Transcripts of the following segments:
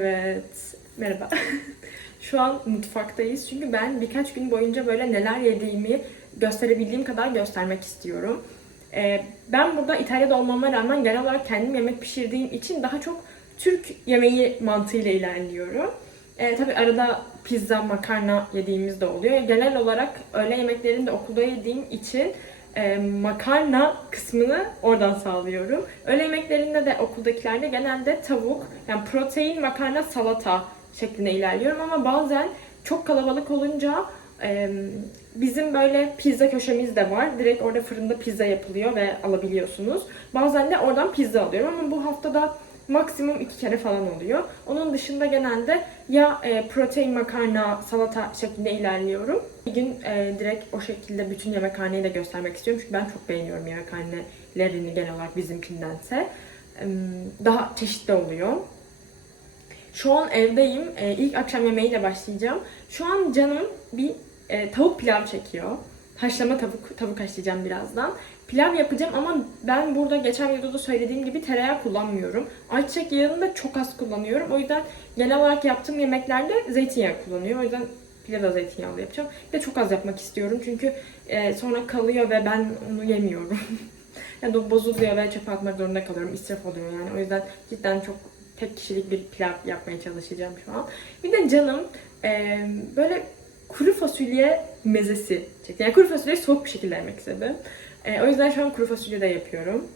Evet, merhaba. Şu an mutfaktayız çünkü ben birkaç gün boyunca böyle neler yediğimi gösterebildiğim kadar göstermek istiyorum. Ee, ben burada İtalya'da olmama rağmen genel olarak kendim yemek pişirdiğim için daha çok Türk yemeği mantığıyla ilerliyorum. Ee, tabii arada pizza, makarna yediğimiz de oluyor. Genel olarak öğle yemeklerini de okulda yediğim için e, makarna kısmını oradan sağlıyorum. Öğle yemeklerinde de okuldakilerle genelde tavuk, yani protein, makarna, salata şeklinde ilerliyorum ama bazen çok kalabalık olunca e, bizim böyle pizza köşemiz de var. Direkt orada fırında pizza yapılıyor ve alabiliyorsunuz. Bazen de oradan pizza alıyorum ama bu haftada maksimum iki kere falan oluyor. Onun dışında genelde ya e, protein makarna salata şeklinde ilerliyorum. Bir gün e, direkt o şekilde bütün yemekhaneyi de göstermek istiyorum. Çünkü ben çok beğeniyorum yemekhanelerini genel olarak bizimkindense. E, daha çeşitli oluyor. Şu an evdeyim. E, ilk akşam yemeğiyle başlayacağım. Şu an canım bir e, tavuk pilav çekiyor. Haşlama tavuk, tavuk haşlayacağım birazdan. Pilav yapacağım ama ben burada geçen videoda söylediğim gibi tereyağı kullanmıyorum. Ayçiçek yağını da çok az kullanıyorum. O yüzden genel olarak yaptığım yemeklerde zeytinyağı kullanıyorum. O yüzden pilav da zeytinyağlı yapacağım. Bir de çok az yapmak istiyorum çünkü e, sonra kalıyor ve ben onu yemiyorum. yani o bozuluyor ve çöpe atmak zorunda kalıyorum. İsraf oluyor yani. O yüzden cidden çok tek kişilik bir pilav yapmaya çalışacağım şu an. Bir de canım e, böyle kuru fasulye mezesi çekti. Yani kuru fasulyeyi soğuk bir şekilde yemek istedim. E, o yüzden şu an kuru fasulye de yapıyorum.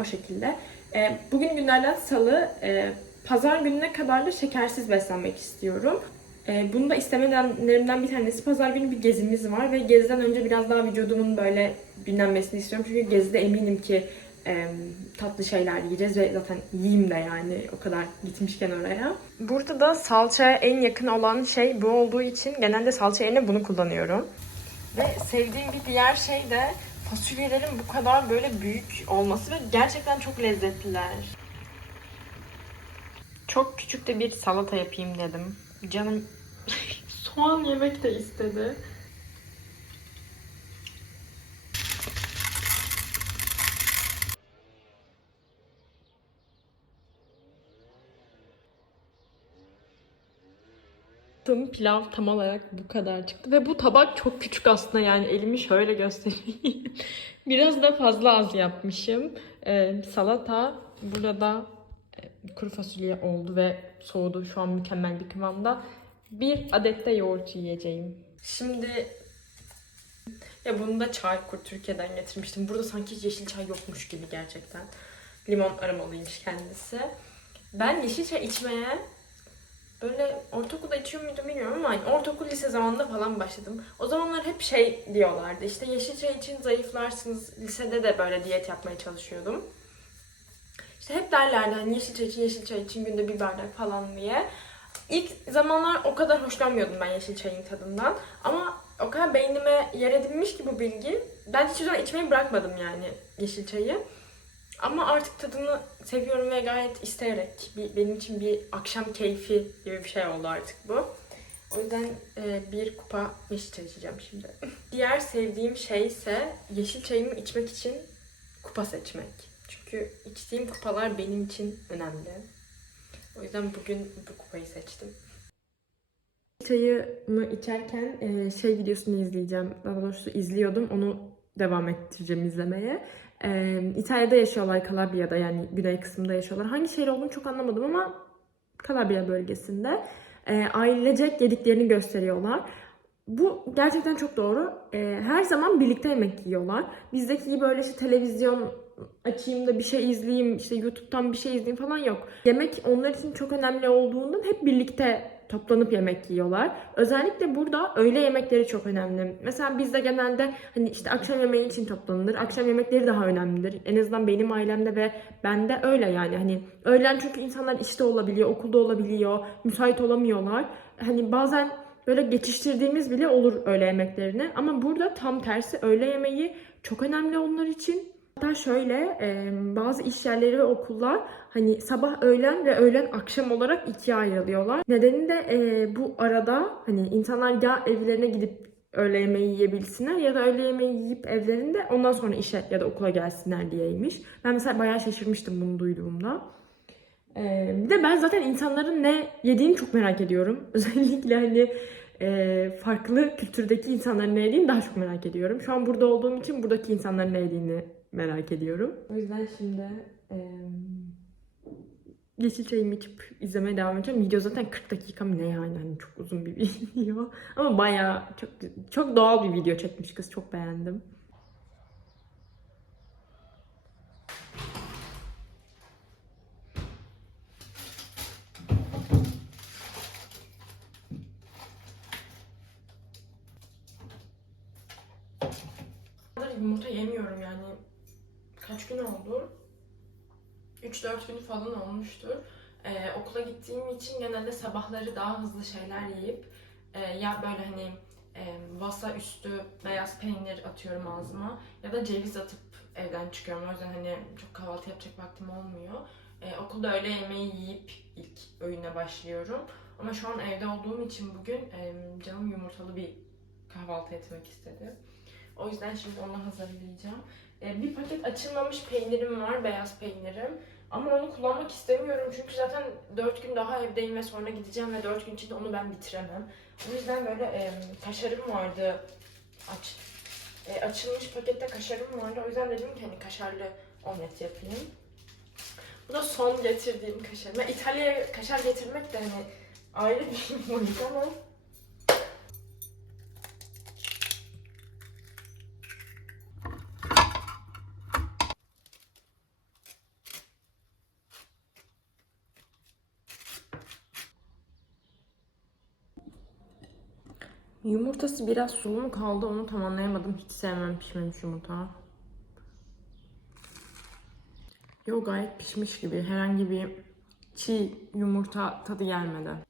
O şekilde. E, bugün günlerden salı. E, pazar gününe kadar da şekersiz beslenmek istiyorum. E, bunu da istemeyenlerimden bir tanesi pazar günü bir gezimiz var ve geziden önce biraz daha vücudumun böyle dinlenmesini istiyorum. Çünkü gezide eminim ki e, tatlı şeyler yiyeceğiz ve zaten yiyeyim de yani o kadar gitmişken oraya. Burada da salçaya en yakın olan şey bu olduğu için genelde salça yerine bunu kullanıyorum. Ve sevdiğim bir diğer şey de fasulyelerin bu kadar böyle büyük olması ve gerçekten çok lezzetliler. Çok küçük de bir salata yapayım dedim. Canım soğan yemek de istedi. Yaptığım pilav tam olarak bu kadar çıktı. Ve bu tabak çok küçük aslında yani elimi şöyle göstereyim. Biraz da fazla az yapmışım. Ee, salata burada e, kuru fasulye oldu ve soğudu. Şu an mükemmel bir kıvamda. Bir adet de yoğurt yiyeceğim. Şimdi ya bunu da Çaykur Türkiye'den getirmiştim. Burada sanki hiç yeşil çay yokmuş gibi gerçekten. Limon aromalıymış kendisi. Ben yeşil çay içmeye Böyle ortaokulda içiyor muydum bilmiyorum ama ortaokul lise zamanında falan başladım. O zamanlar hep şey diyorlardı işte yeşil çay için zayıflarsınız. Lisede de böyle diyet yapmaya çalışıyordum. İşte hep derlerdi hani yeşil çay için yeşil çay için günde bir bardak falan diye. İlk zamanlar o kadar hoşlanmıyordum ben yeşil çayın tadından. Ama o kadar beynime yer edinmiş ki bu bilgi. Ben hiç yüzden içmeyi bırakmadım yani yeşil çayı. Ama artık tadını seviyorum ve gayet isteyerek bir, benim için bir akşam keyfi gibi bir şey oldu artık bu. O yüzden e, bir kupa yeşil çay içeceğim şimdi. Diğer sevdiğim şey ise yeşil çayımı içmek için kupa seçmek. Çünkü içtiğim kupalar benim için önemli. O yüzden bugün bu kupayı seçtim. Çayımı içerken e, şey videosunu izleyeceğim. Daha doğrusu izliyordum. Onu devam ettireceğim izlemeye. Ee, İtalya'da yaşıyorlar Calabria'da yani güney kısmında yaşıyorlar. Hangi şehir olduğunu çok anlamadım ama Calabria bölgesinde. Ee, ailecek yediklerini gösteriyorlar. Bu gerçekten çok doğru. Ee, her zaman birlikte yemek yiyorlar. Bizdeki böyle işte televizyon açayım da bir şey izleyeyim, işte YouTube'dan bir şey izleyeyim falan yok. Yemek onlar için çok önemli olduğundan hep birlikte toplanıp yemek yiyorlar. Özellikle burada öğle yemekleri çok önemli. Mesela bizde genelde hani işte akşam yemeği için toplanılır. Akşam yemekleri daha önemlidir. En azından benim ailemde ve bende öyle yani. Hani öğlen çünkü insanlar işte olabiliyor, okulda olabiliyor, müsait olamıyorlar. Hani bazen böyle geçiştirdiğimiz bile olur öğle yemeklerini. Ama burada tam tersi öğle yemeği çok önemli onlar için. Hatta şöyle bazı iş yerleri ve okullar hani sabah öğlen ve öğlen akşam olarak ikiye ayrılıyorlar. Nedeni de bu arada hani insanlar ya evlerine gidip öğle yemeği yiyebilsinler ya da öğle yemeği yiyip evlerinde ondan sonra işe ya da okula gelsinler diyeymiş. Ben mesela bayağı şaşırmıştım bunu duyduğumda. Bir de ben zaten insanların ne yediğini çok merak ediyorum. Özellikle hani farklı kültürdeki insanların ne yediğini daha çok merak ediyorum. Şu an burada olduğum için buradaki insanların ne yediğini merak ediyorum. O yüzden şimdi e, yeşil çayımı içip izlemeye devam edeceğim. Video zaten 40 dakika mı ne yani hani çok uzun bir video. Ama bayağı çok çok doğal bir video çekmiş kız. Çok beğendim. Yumurta yemiyorum yani. Kaç gün oldu? 3-4 gün falan olmuştur. Ee, okula gittiğim için genelde sabahları daha hızlı şeyler yiyip e, ya böyle hani e, vasa üstü beyaz peynir atıyorum ağzıma ya da ceviz atıp evden çıkıyorum. O yüzden hani çok kahvaltı yapacak vaktim olmuyor. Ee, okulda öğle yemeği yiyip ilk öğüne başlıyorum. Ama şu an evde olduğum için bugün e, canım yumurtalı bir kahvaltı etmek istedi. O yüzden şimdi onu hazırlayacağım. Ee, bir paket açılmamış peynirim var, beyaz peynirim. Ama onu kullanmak istemiyorum çünkü zaten 4 gün daha evdeyim ve sonra gideceğim ve 4 gün içinde onu ben bitiremem. O yüzden böyle e, kaşarım vardı. Aç. E, açılmış pakette kaşarım vardı. O yüzden dedim ki hani kaşarlı omlet yapayım. Bu da son getirdiğim kaşar. Ben İtalya'ya kaşar getirmek de hani ayrı bir mutluluk ama Yumurtası biraz sulu mu kaldı onu tam anlayamadım. Hiç sevmem pişmemiş yumurta. Yo gayet pişmiş gibi. Herhangi bir çiğ yumurta tadı gelmedi.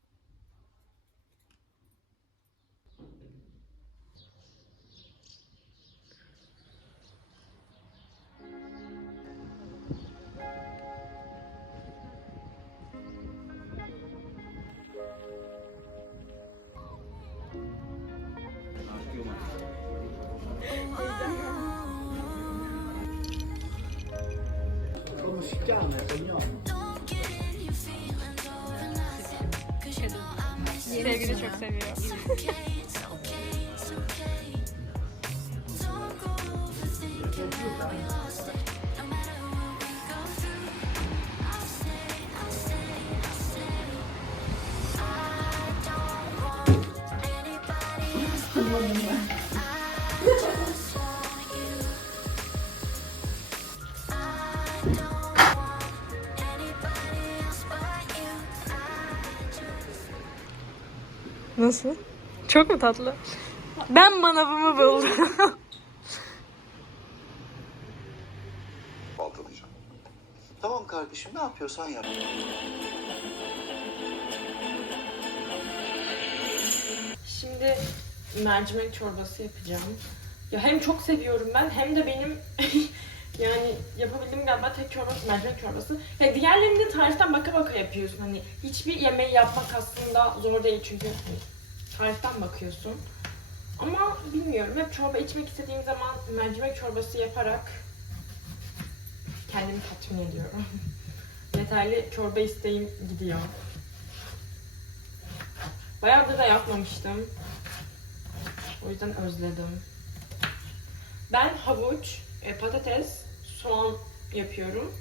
musicale, señor. Sevgili çok seviyor. Nasıl? Çok mu tatlı? Ben manavımı buldum. Baltalayacağım. Tamam kardeşim ne yapıyorsan yap. Şimdi mercimek çorbası yapacağım. Ya hem çok seviyorum ben hem de benim yani yapabildiğim galiba tek çorbası mercimek çorbası. Ya diğerlerini de tariften baka baka yapıyorsun. Hani hiçbir yemeği yapmak aslında zor değil çünkü hani tariften bakıyorsun. Ama bilmiyorum hep çorba içmek istediğim zaman mercimek çorbası yaparak kendimi tatmin ediyorum. Yeterli çorba isteğim gidiyor. Bayağıdır da yapmamıştım. O yüzden özledim. Ben havuç, e, patates, soğan yapıyorum.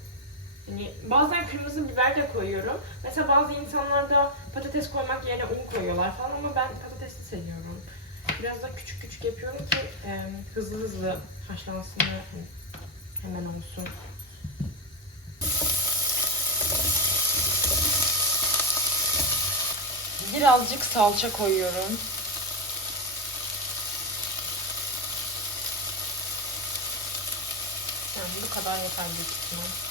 Yani bazen kırmızı biber de koyuyorum. Mesela bazı insanlar da patates koymak yerine un koyuyorlar falan ama ben patatesli seviyorum. Biraz da küçük küçük yapıyorum ki e, hızlı hızlı hani hemen olsun. Birazcık salça koyuyorum. Yani bu kadar yeter büyük.